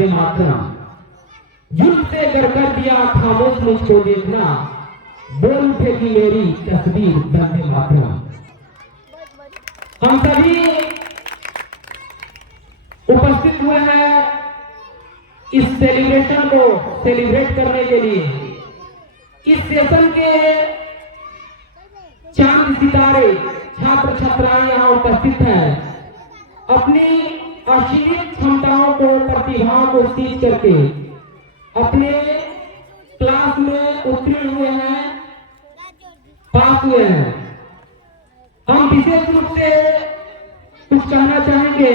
वंदे मातरम। जुल्म से अगर कर दिया खामोश मुझको देखना, बोल उठेगी मेरी तस्वीर वंदे मातरम। हम सभी उपस्थित हुए हैं इस सेलिब्रेशन को सेलिब्रेट करने के लिए। इस सेशन के चांद सितारे छात्र छात्राएं यहाँ उपस्थित हैं। अपनी असीमित क्षमताओं को प्रतिभाओं को सीख करके अपने क्लास में उत्तीर्ण हुए हैं, पास हुए हैं। हम विशेष रूप से कुछ कहना चाहेंगे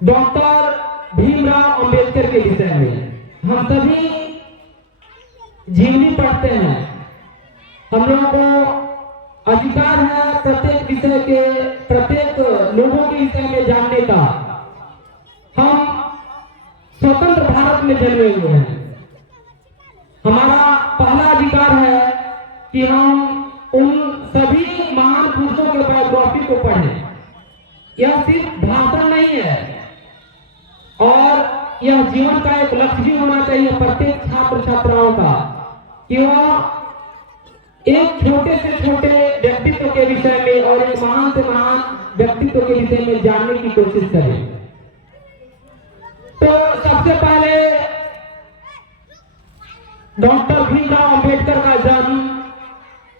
डॉक्टर भीमराव अंबेडकर के विषय में। हम सभी जीवनी पढ़ते हैं, हम लोगों को अधिकार है प्रत्येक विषय के, प्रत्येक लोगों के विषय में जानने का। हम स्वतंत्र भारत में जन्मे हुए हैं, हमारा पहला अधिकार है कि हम उन सभी महान पुरुषों के बायोग्राफी को पढ़ें। यह सिर्फ भाषण नहीं है और यह जीवन का एक लक्ष्य भी होना चाहिए प्रत्येक छात्र छात्राओं का कि वह एक छोटे से छोटे व्यक्तित्व के विषय में और एक महान से महान व्यक्तित्व के विषय में जानने की कोशिश करें। तो सबसे पहले डॉक्टर भीमराव अंबेडकर का जन्म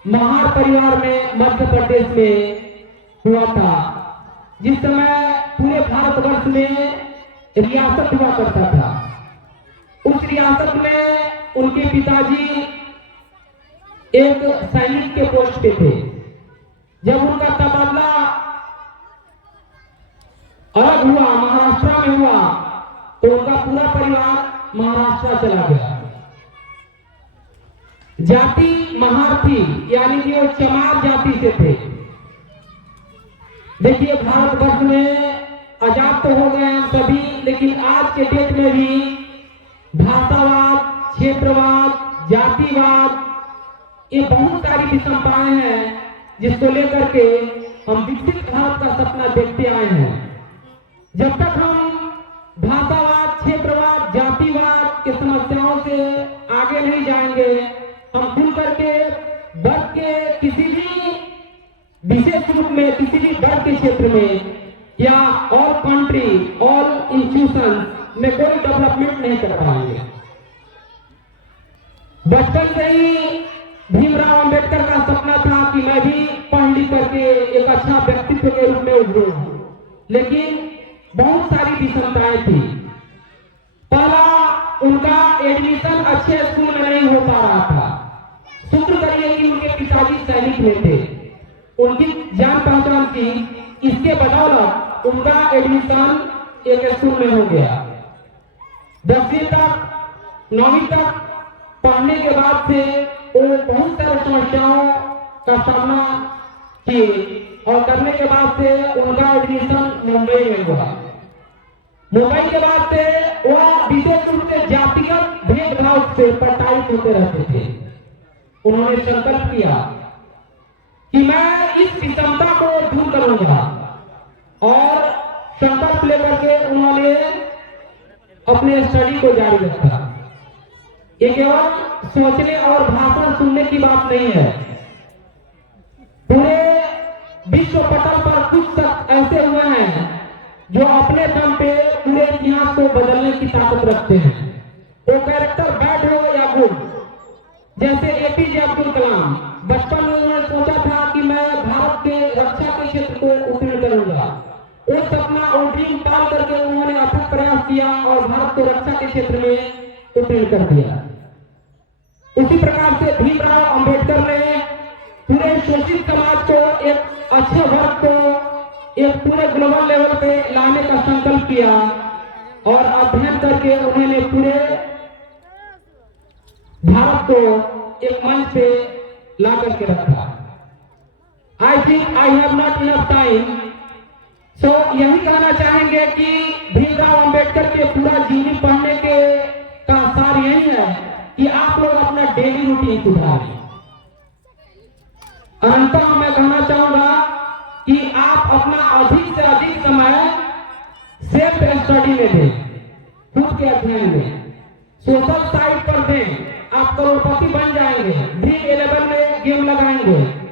महार परिवार में मध्य प्रदेश में हुआ था, जिस समय पूरे भारतवर्ष में रियासत हुआ करता था। उस रियासत में उनके पिताजी एक सैनिक के पोस्ट पे थे। जब उनका तबादला अलग हुआ, महाराष्ट्र में हुआ, तो उनका पूरा परिवार महाराष्ट्र चला गया। जाति महार थी, यानी कि वो चमार जाति से थे। देखिए भारतवर्ष में आजाद तो हो गए हैं सभी, लेकिन आज के डेट में भी भाषावाद, क्षेत्रवाद, जातिवाद, ये बहुत सारी विषमताएं हैं जिसको लेकर के हम विकसित भारत का सपना देखते आए हैं। जब तक हम भाषावाद, क्षेत्रवाद, जातिवाद के समस्याओं से आगे नहीं जाएंगे, हम खुल करके वर्ग के किसी भी विशेष रूप में, किसी भी वर्ग के क्षेत्र में या ऑल कंट्री, ऑल इंस्टीट्यूशन में कोई डेवलपमेंट नहीं कर पाएंगे। बचपन से ही भीमराव अंबेडकर का सपना था कि मैं भी पढ़ लिख करके एक अच्छा व्यक्तित्व के रूप में उभरूं, लेकिन बहुत सारी विषमताएं थी। पहला, उनका एडमिशन अच्छे स्कूल में नहीं हो पा रहा था। शुक्र करिए कि उनके पिताजी सैनिक में थे, उनकी जान पहचान थी, इसके बदौलत उनका एडमिशन एक स्कूल में हो गया। 10वीं तक, 9वीं तक पढ़ने के बाद से वो बहुत सारी समस्याओं का सामना किए और करने के बाद से उनका एडमिशन मुंबई में हुआ। मुंबई के बाद से वह विशेष रूप से जातिगत भेदभाव से प्रताड़ित होते रहते थे। उन्होंने संकल्प किया कि मैं इस विषमता को दूर करूंगा और संकल्प लेकर के उन्होंने अपने स्टडी को जारी रखा। ये केवल सोचने और भाषण सुनने की बात नहीं है। पूरे विश्व पटल पर कुछ शख्स ऐसे हुए हैं जो अपने दम पे पूरे इतिहास को बदलने की ताकत रखते हैं। वो कैरेक्टर बैड हो या गुड, जैसे एपीजे अब्दुल कलाम। बचपन में उन्होंने सोचा था कि मैं भारत के रक्षा के क्षेत्र को उत्तीर्ण करूंगा। वो सपना और ड्रीम पाल करके उन्होंने अथक प्रयास किया और भारत को रक्षा के क्षेत्र में उत्तीर्ण कर दिया। उसी प्रकार से भीमराव अंबेडकर ने पूरे शोषित समाज को, एक अच्छे वर्ग को एक पूरे ग्लोबल लेवल पे लाने का संकल्प किया और अध्ययन करके उन्होंने पूरे भारत को एक मंच पे ला करके रखा। I think I have not enough time, so यही कहना चाहेंगे कि भीमराव अंबेडकर के पूरा जीवनी पढ़ने के का सार यही है कि आप लोग अपना डेली रूटीन सुधारें। अंततः मैं कहना चाहूंगा कि आप अपना अधिक से अधिक समय सेल्फ स्टडी में दें। खुद के अध्ययन में। सोशल साइट पर दें, आप करोड़पति बन जाएंगे। ड्रीम 11 में गेम लगाएंगे,